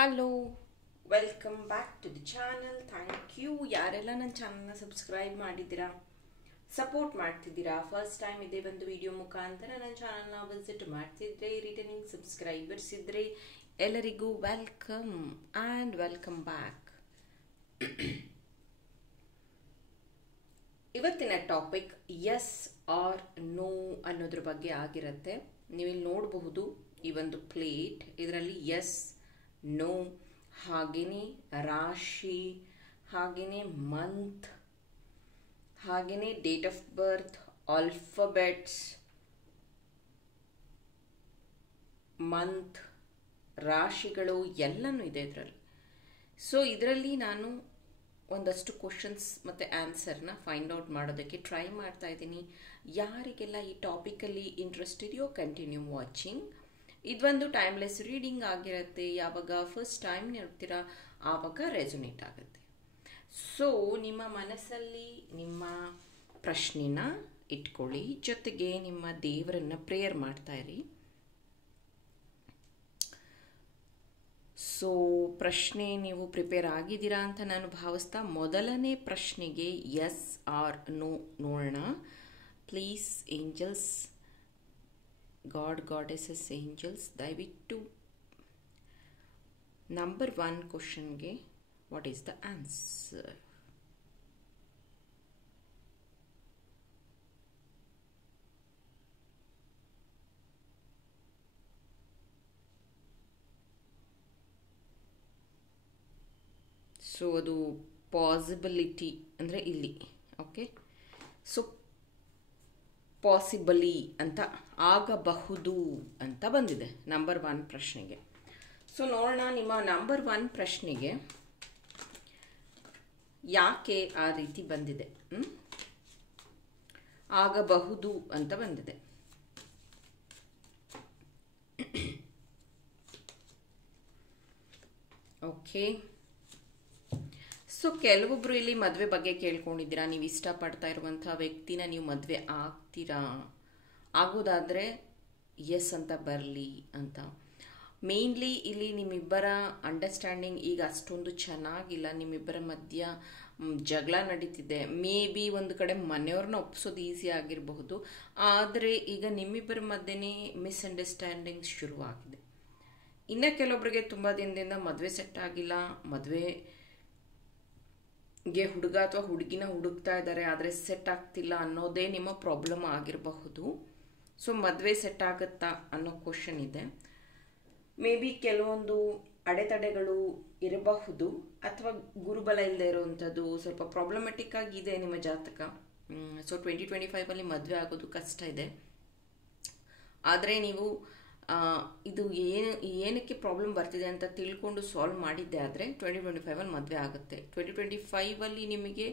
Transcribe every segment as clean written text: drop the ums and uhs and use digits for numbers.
Hello, welcome back to the channel. Thank you ಯಾರೆಲ್ಲ ನನ್ನ ಚಾನಲ್ನ ಸಬ್ಸ್ಕ್ರೈಬ್ ಮಾಡಿದ್ದೀರಾ, ಸಪೋರ್ಟ್ ಮಾಡ್ತಿದ್ದೀರಾ. ಫಸ್ಟ್ ಟೈಮ್ ಇದೇ ಒಂದು ವಿಡಿಯೋ ಮುಖಾಂತರ ನನ್ನ ಚಾನಲ್ನ ವಿಸಿಟ್ ಮಾಡ್ತಿದ್ರೆ, ರಿಟರ್ನಿಂಗ್ ಸಬ್ಸ್ಕ್ರೈಬರ್ಸ್ ಇದ್ದರೆ ಎಲ್ಲರಿಗೂ ವೆಲ್ಕಮ್ ಆ್ಯಂಡ್ ವೆಲ್ಕಮ್ ಬ್ಯಾಕ್. ಇವತ್ತಿನ ಟಾಪಿಕ್ ಎಸ್ ಆರ್ ನೋ ಅನ್ನೋದ್ರ ಬಗ್ಗೆ ಆಗಿರುತ್ತೆ. ನೀವಿಲ್ಲಿ ನೋಡಬಹುದು ಈ ಒಂದು ಪ್ಲೇಟ್, ಇದರಲ್ಲಿ ಎಸ್, ನೋ, ಹಾಗೆಯೇ ರಾಶಿ, ಹಾಗೆಯೇ ಮಂತ್, ಹಾಗೆಯೇ date of birth, alphabets, month, ರಾಶಿಗಳು ಎಲ್ಲನೂ ಇದೆ ಇದರಲ್ಲಿ. ಸೊ ಇದರಲ್ಲಿ ನಾನು ಒಂದಷ್ಟು ಕ್ವಶನ್ಸ್ ಮತ್ತು ಆನ್ಸರ್ನ ಫೈಂಡ್ ಔಟ್ ಮಾಡೋದಕ್ಕೆ ಟ್ರೈ ಮಾಡ್ತಾ ಇದ್ದೀನಿ. ಯಾರಿಗೆಲ್ಲ ಈ ಟಾಪಿಕಲ್ಲಿ ಇಂಟ್ರೆಸ್ಟ್ ಇದೆಯೋ ಕಂಟಿನ್ಯೂ ವಾಚಿಂಗ್. ಇದೊಂದು ಟೈಮ್ಲೆಸ್ ರೀಡಿಂಗ್ ಆಗಿರುತ್ತೆ. ಯಾವಾಗ ಫಸ್ಟ್ ಟೈಮ್ ನೋಡ್ತೀರಾ ಆವಾಗ ರೆಸೊನೇಟ್ ಆಗುತ್ತೆ. ಸೊ ನಿಮ್ಮ ಮನಸ್ಸಲ್ಲಿ ನಿಮ್ಮ ಪ್ರಶ್ನೆನ ಇಟ್ಕೊಳ್ಳಿ, ಜೊತೆಗೆ ನಿಮ್ಮ ದೇವರನ್ನ ಪ್ರೇಯರ್ ಮಾಡ್ತಾ ಇರಿ. ಸೊ ಪ್ರಶ್ನೆ ನೀವು ಪ್ರಿಪೇರ್ ಆಗಿದ್ದೀರಾ ಅಂತ ನಾನು ಭಾವಿಸ್ತಾ ಮೊದಲನೇ ಪ್ರಶ್ನೆಗೆ ಎಸ್ ಆರ್ ನೋ ನೋಡೋಣ. Please angels, god goddesses angels, ದಯವಿಟ್ಟು ನಂಬರ್ 1 ಕ್ವಶನ್ಗೆ what is the answer? So ಅದು ಪಾಸಿಬಿಲಿಟಿ ಅಂದರೆ ಇಲ್ಲಿ, ಓಕೆ. ಸೊ ಪಾಸಿಬಲಿ ಅಂತ, ಆಗಬಹುದು ಅಂತ ಬಂದಿದೆ ನಂಬರ್ 1 ಪ್ರಶ್ನೆಗೆ. ಸೊ ನೋಡೋಣ ನಿಮ್ಮ ನಂಬರ್ 1 ಪ್ರಶ್ನೆಗೆ ಯಾಕೆ ಆ ರೀತಿ ಬಂದಿದೆ. ಆಗಬಹುದು ಅಂತ ಬಂದಿದೆ. ಓಕೆ. ಸೊ ಕೆಲವೊಬ್ರು ಇಲ್ಲಿ ಮದುವೆ ಬಗ್ಗೆ ಕೇಳ್ಕೊಂಡಿದ್ದೀರಾ. ನೀವು ಇಷ್ಟಪಡ್ತಾ ಇರುವಂಥ ವ್ಯಕ್ತಿನ ನೀವು ಮದುವೆ ಆಗ್ತೀರಾ, ಆಗೋದಾದರೆ ಎಸ್ ಅಂತ ಬರಲಿ ಅಂತ. ಮೇನ್ಲಿ ಇಲ್ಲಿ ನಿಮ್ಮಿಬ್ಬರ ಅಂಡರ್ಸ್ಟ್ಯಾಂಡಿಂಗ್ ಈಗ ಅಷ್ಟೊಂದು ಚೆನ್ನಾಗಿಲ್ಲ, ನಿಮ್ಮಿಬ್ಬರ ಮಧ್ಯ ಜಗಳ ನಡೀತಿದೆ. ಮೇ ಬಿ ಒಂದು ಕಡೆ ಮನೆಯವ್ರನ್ನ ಒಪ್ಸೋದು ಈಸಿ ಆಗಿರಬಹುದು, ಆದರೆ ಈಗ ನಿಮ್ಮಿಬ್ಬರ ಮಧ್ಯೆ ಮಿಸ್ಅಂಡರ್ಸ್ಟ್ಯಾಂಡಿಂಗ್ ಶುರುವಾಗಿದೆ. ಇನ್ನು ಕೆಲವೊಬ್ಬರಿಗೆ ತುಂಬ ದಿನದಿಂದ ಮದುವೆ ಸೆಟ್ ಆಗಿಲ್ಲ, ಮದುವೆಗೆ ಹುಡುಗ ಅಥವಾ ಹುಡುಗಿನ ಹುಡುಕ್ತಾ ಇದ್ದಾರೆ, ಆದರೆ ಸೆಟ್ ಆಗ್ತಿಲ್ಲ ಅನ್ನೋದೇ ನಿಮ್ಮ ಪ್ರಾಬ್ಲಮ್ ಆಗಿರಬಹುದು. ಸೊ ಮದುವೆ ಸೆಟ್ ಆಗುತ್ತಾ ಅನ್ನೋ ಕ್ವಶನ್ ಇದೆ. ಮೇ ಬಿ ಕೆಲವೊಂದು ಅಡೆತಡೆಗಳು ಇರಬಹುದು, ಅಥವಾ ಗುರುಬಲ ಇಲ್ಲದೆ ಇರುವಂಥದ್ದು ಸ್ವಲ್ಪ ಪ್ರಾಬ್ಲಮೆಟಿಕ್ ಆಗಿದೆ ನಿಮ್ಮ ಜಾತಕ. ಸೊ 2025 ಮದುವೆ ಆಗೋದು ಕಷ್ಟ ಇದೆ. ಆದರೆ ನೀವು ಇದು ಏನಕ್ಕೆ ಪ್ರಾಬ್ಲಮ್ ಬರ್ತಿದೆ ಅಂತ ತಿಳ್ಕೊಂಡು ಸಾಲ್ವ್ ಮಾಡಿದ್ದೆ ಆದರೆ 2025 ಮದುವೆ ಆಗುತ್ತೆ. 2025 ನಿಮಗೆ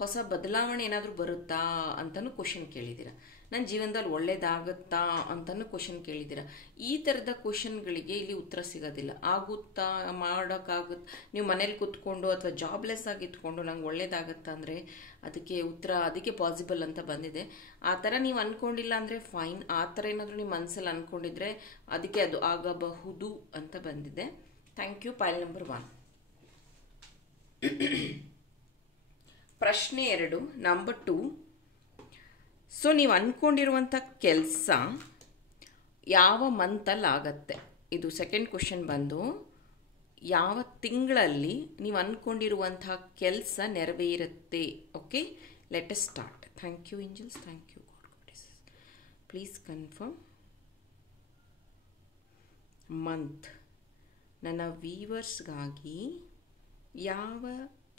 ಹೊಸ ಬದಲಾವಣೆ ಏನಾದರೂ ಬರುತ್ತಾ ಅಂತಲೂ ಕ್ವಶನ್ ಕೇಳಿದ್ದೀರಾ. ನನ್ನ ಜೀವನದಲ್ಲಿ ಒಳ್ಳೇದಾಗುತ್ತಾ ಅಂತಲೂ ಕ್ವಶನ್ ಕೇಳಿದ್ದೀರಾ. ಈ ಥರದ ಕ್ವಶನ್ಗಳಿಗೆ ಇಲ್ಲಿ ಉತ್ತರ ಸಿಗೋದಿಲ್ಲ. ಆಗುತ್ತಾ, ಮಾಡೋಕ್ಕಾಗುತ್ತೆ, ನೀವು ಮನೇಲಿ ಕೂತ್ಕೊಂಡು ಅಥವಾ ಜಾಬ್ಲೆಸ್ ಆಗಿ ಇಟ್ಕೊಂಡು ನಂಗೆ ಒಳ್ಳೇದಾಗುತ್ತಾ ಅಂದರೆ ಅದಕ್ಕೆ ಪಾಸಿಬಲ್ ಅಂತ ಬಂದಿದೆ. ಆ ಥರ ನೀವು ಅಂದ್ಕೊಂಡಿಲ್ಲ ಅಂದರೆ ಫೈನ್. ಆ ಥರ ಏನಾದರೂ ನಿಮ್ಮ ಮನಸ್ಸಲ್ಲಿ ಅಂದ್ಕೊಂಡಿದ್ರೆ ಅದಕ್ಕೆ ಅದು ಆಗಬಹುದು ಅಂತ ಬಂದಿದೆ. Thank you. File number 1. ಪ್ರಶ್ನೆ 2 ನಂಬರ್ 2. ಸೊ ನೀವು ಅಂದ್ಕೊಂಡಿರುವಂಥ ಕೆಲಸ ಯಾವ ಮಂತಲ್ಲಿ ಆಗತ್ತೆ? ಇದು ಸೆಕೆಂಡ್ ಕ್ವಶನ್ ಬಂದು ಯಾವ ತಿಂಗಳಲ್ಲಿ ನೀವು ಅಂದ್ಕೊಂಡಿರುವಂಥ ಕೆಲಸ ನೆರವೇರುತ್ತೆ. Okay, let us start. Thank you angels, thank you god goddess. Please confirm month. ನನ್ನ ವೀವರ್ಸ್ಗಾಗಿ ಯಾವ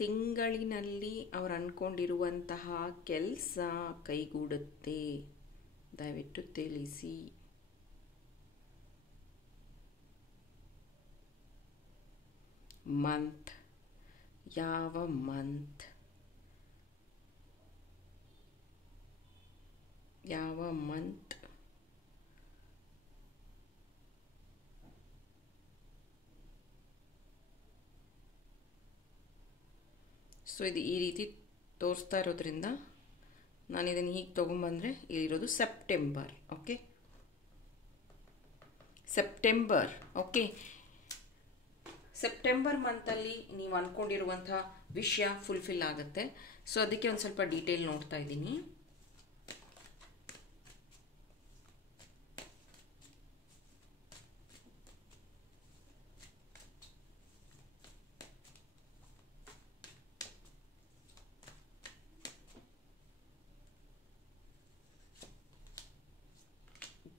ತಿಂಗಳಿನಲ್ಲಿ ಅವರು ಅಂದ್ಕೊಂಡಿರುವಂತಹ ಕೆಲಸ ಕೈಗೂಡುತ್ತೆ ದಯವಿಟ್ಟು ತಿಳಿಸಿ. ಮಂತ್, ಯಾವ ಮಂತ್, ಯಾವ ಮಂತ್. ಸೊ ಇದು ಈ ರೀತಿ ತೋರಿಸ್ತಾ ಇರೋದ್ರಿಂದ ನಾನು ಇದನ್ನು ಹೀಗೆ ತೊಗೊಂಬಂದರೆ ಇಲ್ಲಿರೋದು September. Okay, September. Okay, September ಮಂತಲ್ಲಿ ನೀವು ಅಂದ್ಕೊಂಡಿರುವಂಥ ವಿಷಯ ಫುಲ್ಫಿಲ್ ಆಗುತ್ತೆ. ಸೊ ಅದಕ್ಕೆ ಒಂದು ಸ್ವಲ್ಪ ಡೀಟೇಲ್ ನೋಡ್ತಾ ಇದ್ದೀನಿ.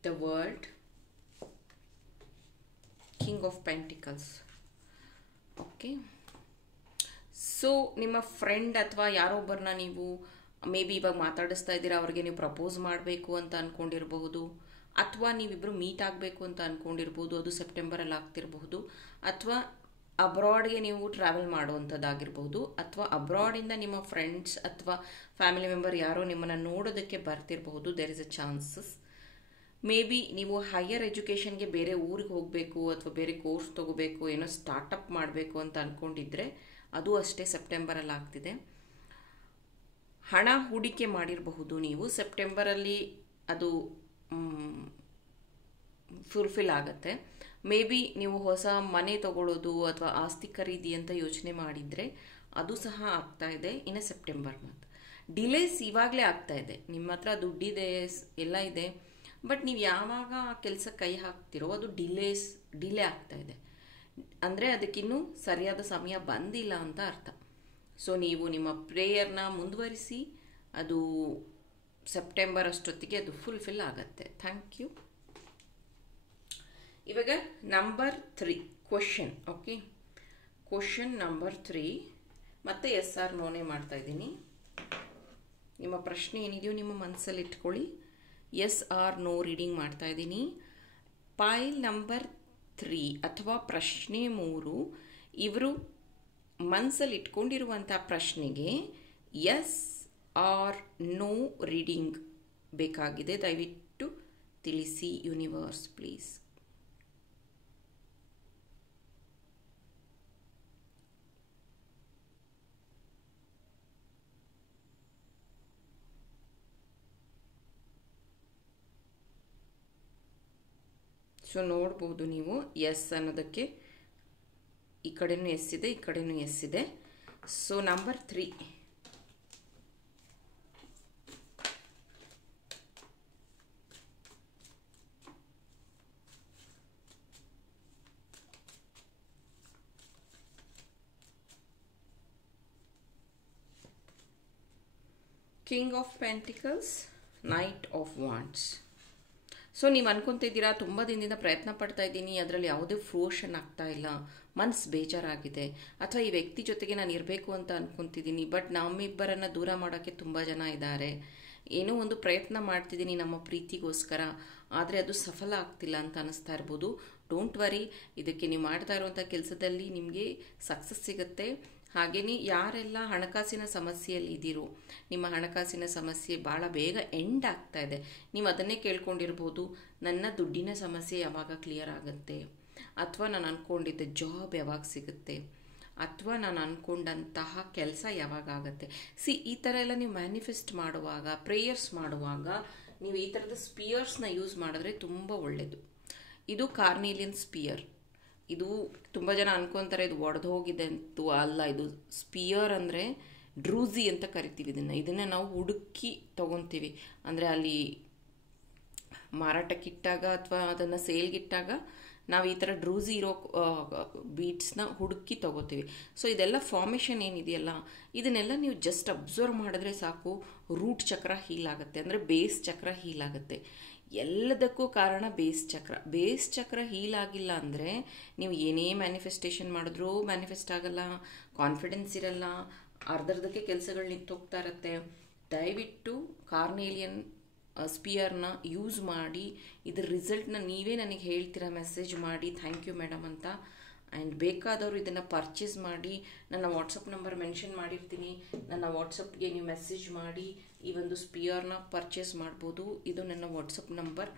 The World, King of Pentacles. Okay, so ನಿಮ್ಮ ಫ್ರೆಂಡ್ ಅಥವಾ ಯಾರೊಬ್ಬರನ್ನ ನೀವು ಮೇ ಬಿ ಇವಾಗ ಮಾತಾಡಿಸ್ತಾ ಇದ್ದೀರಾ, ಅವ್ರಿಗೆ ನೀವು ಪ್ರಪೋಸ್ ಮಾಡಬೇಕು ಅಂತ ಅಂದ್ಕೊಂಡಿರಬಹುದು, ಅಥವಾ ನೀವಿಬ್ಬರು ಮೀಟ್ ಆಗಬೇಕು ಅಂತ ಅಂದ್ಕೊಂಡಿರ್ಬೋದು, ಅದು ಸೆಪ್ಟೆಂಬರಲ್ಲಿ ಆಗ್ತಿರಬಹುದು, ಅಥವಾ ಅಬ್ರಾಡ್ಗೆ ನೀವು ಟ್ರಾವೆಲ್ ಮಾಡುವಂಥದ್ದಾಗಿರ್ಬೋದು, ಅಥವಾ ಅಬ್ರಾಡಿಂದ ನಿಮ್ಮ ಫ್ರೆಂಡ್ಸ್ ಅಥವಾ ಫ್ಯಾಮಿಲಿ ಮೆಂಬರ್ ಯಾರೋ ನಿಮ್ಮನ್ನು ನೋಡೋದಕ್ಕೆ ಬರ್ತಿರಬಹುದು. There is a chances. Maybe ನೀವು ಹೈಯರ್ ಎಜುಕೇಷನ್ಗೆ ಬೇರೆ ಊರಿಗೆ ಹೋಗಬೇಕು ಅಥವಾ ಬೇರೆ ಕೋರ್ಸ್ ತೊಗೋಬೇಕು, ಏನೋ ಸ್ಟಾರ್ಟಪ್ ಮಾಡಬೇಕು ಅಂತ ಅಂದ್ಕೊಂಡಿದ್ರೆ ಅದು ಅಷ್ಟೇ ಸೆಪ್ಟೆಂಬರಲ್ಲಿ ಆಗ್ತಿದೆ. ಹಣ ಹೂಡಿಕೆ ಮಾಡಿರಬಹುದು ನೀವು, ಸೆಪ್ಟೆಂಬರಲ್ಲಿ ಅದು ಫುಲ್ಫಿಲ್ ಆಗುತ್ತೆ. ಮೇ ಬಿ ನೀವು ಹೊಸ ಮನೆ ತಗೊಳ್ಳೋದು ಅಥವಾ ಆಸ್ತಿ ಖರೀದಿ ಅಂತ ಯೋಚನೆ ಮಾಡಿದರೆ ಅದು ಸಹ ಆಗ್ತಾ ಇದೆ ಇನ್ನು ಸೆಪ್ಟೆಂಬರ್ ಮಂತ್. ಡಿಲೇಸ್ ಇವಾಗಲೇ ಆಗ್ತಾ ಇದೆ, ನಿಮ್ಮ ಹತ್ರ ದುಡ್ಡಿದೆ ಎಲ್ಲ ಇದೆ, ಬಟ್ ನೀವು ಯಾವಾಗ ಆ ಕೆಲಸ ಕೈ ಹಾಕ್ತಿರೋ ಅದು ಡಿಲೇ ಆಗ್ತಾ ಇದೆ, ಅಂದರೆ ಅದಕ್ಕಿನ್ನೂ ಸರಿಯಾದ ಸಮಯ ಬಂದಿಲ್ಲ ಅಂತ ಅರ್ಥ. ಸೊ ನೀವು ನಿಮ್ಮ ಪ್ರೇಯರ್ನ ಮುಂದುವರಿಸಿ, ಅದು ಸೆಪ್ಟೆಂಬರ್ ಅಷ್ಟೊತ್ತಿಗೆ ಅದು ಫುಲ್ಫಿಲ್ ಆಗುತ್ತೆ. Thank you. ಇವಾಗ number 3 question. Okay, question number 3 ಮತ್ತೆ ಎಸ್ ಆರ್ ನೋನೇ ಮಾಡ್ತಾ ಇದ್ದೀನಿ. ನಿಮ್ಮ ಪ್ರಶ್ನೆ ಏನಿದೆಯೋ ನಿಮ್ಮ ಮನಸ್ಸಲ್ಲಿ ಇಟ್ಕೊಳ್ಳಿ. ಎಸ್ ಆರ್ ನೋ ರೀಡಿಂಗ್ ಮಾಡ್ತಾ ಇದ್ದೀನಿ. ಪೈಲ್ ನಂಬರ್ 3 ಅಥವಾ ಪ್ರಶ್ನೆ 3, ಇವರು ಮನಸ್ಸಲ್ಲಿ ಇಟ್ಕೊಂಡಿರುವಂಥ ಪ್ರಶ್ನೆಗೆ ಎಸ್ ಆರ್ ನೋ ರೀಡಿಂಗ್ ಬೇಕಾಗಿದೆ. ದಯವಿಟ್ಟು ತಿಳಿಸಿ ಯೂನಿವರ್ಸ್ ಪ್ಲೀಸ್. ಸೊ ನೋಡ್ಬೋದು ನೀವು, ಎಸ್ ಅನ್ನೋದಕ್ಕೆ ಈ ಕಡೆನೂ ಎಸ್ ಇದೆ, ಈ ಕಡೆನೂ ಎಸ್ ಇದೆ. So number 3, king of pentacles, knight of wands. So ನೀವು ಅನ್ಕೊತಿದ್ದೀರಾ, ತುಂಬ ದಿನದಿಂದ ಪ್ರಯತ್ನ ಪಡ್ತಾ ಇದ್ದೀನಿ, ಅದರಲ್ಲಿ ಯಾವುದೇ ಫ್ರೂಷನ್ ಆಗ್ತಾ ಇಲ್ಲ, ಮನಸ್ಸು ಬೇಜಾರಾಗಿದೆ, ಅಥವಾ ಈ ವ್ಯಕ್ತಿ ಜೊತೆಗೆ ನಾನು ಇರಬೇಕು ಅಂತ ಅನ್ಕೊತಿದ್ದೀನಿ, ಬಟ್ ನಮ್ಮಿಬ್ಬರನ್ನು ದೂರ ಮಾಡೋಕ್ಕೆ ತುಂಬ ಜನ ಇದ್ದಾರೆ, ಏನೋ ಒಂದು ಪ್ರಯತ್ನ ಮಾಡ್ತಿದ್ದೀನಿ ನಮ್ಮ ಪ್ರೀತಿಗೋಸ್ಕರ, ಆದರೆ ಅದು ಸಫಲ ಆಗ್ತಿಲ್ಲ ಅಂತ ಅನ್ನಿಸ್ತಾ ಇರ್ಬೋದು. ಡೋಂಟ್ ವರಿ, ಇದಕ್ಕೆ ನೀವು ಮಾಡ್ತಾ ಇರುವಂಥ ಕೆಲಸದಲ್ಲಿ ನಿಮಗೆ ಸಕ್ಸಸ್ ಸಿಗುತ್ತೆ. ಹಾಗೆಯೇ ಯಾರೆಲ್ಲ ಹಣಕಾಸಿನ ಸಮಸ್ಯೆಯಲ್ಲಿ ಇದ್ದೀರೋ, ನಿಮ್ಮ ಹಣಕಾಸಿನ ಸಮಸ್ಯೆ ಭಾಳ ಬೇಗ ಎಂಡ್ ಆಗ್ತಾ ಇದೆ. ನೀವು ಅದನ್ನೇ ಕೇಳ್ಕೊಂಡಿರ್ಬೋದು, ನನ್ನ ದುಡ್ಡಿನ ಸಮಸ್ಯೆ ಯಾವಾಗ ಕ್ಲಿಯರ್ ಆಗುತ್ತೆ, ಅಥವಾ ನಾನು ಅಂದ್ಕೊಂಡಿದ್ದ ಜಾಬ್ ಯಾವಾಗ ಸಿಗುತ್ತೆ, ಅಥವಾ ನಾನು ಅಂದ್ಕೊಂಡಂತಹ ಕೆಲಸ ಯಾವಾಗ ಆಗುತ್ತೆ. ಈ ಥರ ಎಲ್ಲ ನೀವು ಮ್ಯಾನಿಫೆಸ್ಟ್ ಮಾಡುವಾಗ, ಪ್ರೇಯರ್ಸ್ ಮಾಡುವಾಗ ನೀವು ಈ ಥರದ ಸ್ಪಿಯರ್ಸ್ನ ಯೂಸ್ ಮಾಡಿದ್ರೆ ತುಂಬ ಒಳ್ಳೆಯದು. ಇದು ಕಾರ್ನೇಲಿಯನ್ ಸ್ಪಿಯರ್. ಇದು ತುಂಬ ಜನ ಅನ್ಕೊತಾರೆ ಇದು ಒಡೆದು ಹೋಗಿದೆ ಅಂತೂ ಅಲ್ಲ. ಇದು ಸ್ಪಿಯರ್ ಅಂದರೆ ಡ್ರೂಸಿ ಅಂತ ಕರಿತೀವಿ ಇದನ್ನು ನಾವು ಹುಡುಕಿ ತೊಗೊತೀವಿ. ಅಂದರೆ ಅಲ್ಲಿ ಮಾರಾಟಕ್ಕಿಟ್ಟಾಗ ಅಥವಾ ಅದನ್ನು ಸೇಲ್ಗಿಟ್ಟಾಗ ನಾವು ಈ ಥರ ಡ್ರೂಸಿ ಇರೋ ಬೀಟ್ಸ್ನ ಹುಡುಕಿ ತೊಗೋತೀವಿ. ಸೊ ಇದೆಲ್ಲ ಫಾರ್ಮೇಷನ್ ಏನಿದೆಯಲ್ಲ, ಇದನ್ನೆಲ್ಲ ನೀವು ಜಸ್ಟ್ ಅಬ್ಸರ್ವ್ ಮಾಡಿದ್ರೆ ಸಾಕು, ರೂಟ್ ಚಕ್ರ ಹೀಲ್ ಆಗುತ್ತೆ, ಅಂದರೆ ಬೇಸ್ ಚಕ್ರ ಹೀಲ್ ಆಗುತ್ತೆ. ಎಲ್ಲದಕ್ಕೂ ಕಾರಣ ಬೇಸ್ ಚಕ್ರ ಹೀಲ್ ಆಗಿಲ್ಲ ಅಂದರೆ ನೀವು ಏನೇ ಮ್ಯಾನಿಫೆಸ್ಟೇಷನ್ ಮಾಡಿದ್ರೂ ಮ್ಯಾನಿಫೆಸ್ಟ್ ಆಗಲ್ಲ, ಕಾನ್ಫಿಡೆನ್ಸ್ ಇರಲ್ಲ, ಅರ್ಧಕ್ಕೆ ಕೆಲಸಗಳು ನಿಂತೋಗ್ತಾ ಇರುತ್ತೆ. ದಯವಿಟ್ಟು ಕಾರ್ನೇಲಿಯನ್ ಸ್ಪಿಯರ್ನ ಯೂಸ್ ಮಾಡಿ, ಇದ್ರ ರಿಸಲ್ಟ್ನ ನೀವೇ ನನಗೆ ಹೇಳ್ತೀರಾ ಮೆಸೇಜ್ ಮಾಡಿ, ಥ್ಯಾಂಕ್ ಯು ಮೇಡಮ್ ಅಂತ. ಆ್ಯಂಡ್ ಬೇಕಾದವರು ಇದನ್ನು ಪರ್ಚೇಸ್ ಮಾಡಿ, ನನ್ನ ವಾಟ್ಸಪ್ ನಂಬರ್ ಮೆನ್ಷನ್ ಮಾಡಿರ್ತೀನಿ, ನನ್ನ ವಾಟ್ಸಪ್ಗೆ ನೀವು ಮೆಸೇಜ್ ಮಾಡಿ ಈ ಒಂದು ಸ್ಪಿಯರ್ನ ಪರ್ಚೇಸ್ ಮಾಡ್ಬೋದು. ಇದು ನನ್ನ ವಾಟ್ಸಪ್ ನಂಬರ್.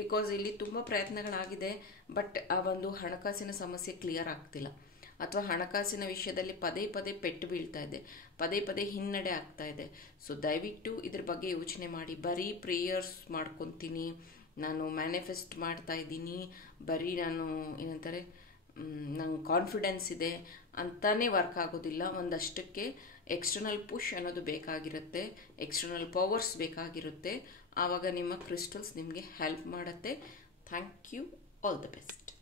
ಬಿಕಾಸ್ ಇಲ್ಲಿ ತುಂಬ ಪ್ರಯತ್ನಗಳಾಗಿದೆ, ಬಟ್ ಆ ಒಂದು ಹಣಕಾಸಿನ ಸಮಸ್ಯೆ ಕ್ಲಿಯರ್ ಆಗ್ತಿಲ್ಲ, ಅಥವಾ ಹಣಕಾಸಿನ ವಿಷಯದಲ್ಲಿ ಪದೇ ಪದೇ ಪೆಟ್ಟು ಬೀಳ್ತಾ ಇದೆ, ಪದೇ ಪದೇ ಹಿನ್ನಡೆ ಆಗ್ತಾ ಇದೆ. ಸೊ ದಯವಿಟ್ಟು ಇದ್ರ ಬಗ್ಗೆ ಯೋಚನೆ ಮಾಡಿ. ಬರೀ ಪ್ರೇಯರ್ಸ್ ಮಾಡ್ಕೊತೀನಿ, ನಾನು ಮ್ಯಾನಿಫೆಸ್ಟ್ ಮಾಡ್ತಾ ಇದ್ದೀನಿ, ಬರೀ ನಾನು ಏನಂತಾರೆ ನಂಗೆ ಕಾನ್ಫಿಡೆನ್ಸ್ ಇದೆ ಅಂತಾನೇ ವರ್ಕ್ ಆಗೋದಿಲ್ಲ. ಒಂದಷ್ಟಕ್ಕೆ ಎಕ್ಸ್ಟರ್ನಲ್ ಪುಷ್ ಅನ್ನೋದು ಬೇಕಾಗಿರುತ್ತೆ, ಎಕ್ಸ್ಟರ್ನಲ್ ಪವರ್ಸ್ ಬೇಕಾಗಿರುತ್ತೆ. ಆವಾಗ ನಿಮ್ಮ ಕ್ರಿಸ್ಟಲ್ಸ್ ನಿಮಗೆ ಹೆಲ್ಪ್ ಮಾಡುತ್ತೆ. Thank you. All the best.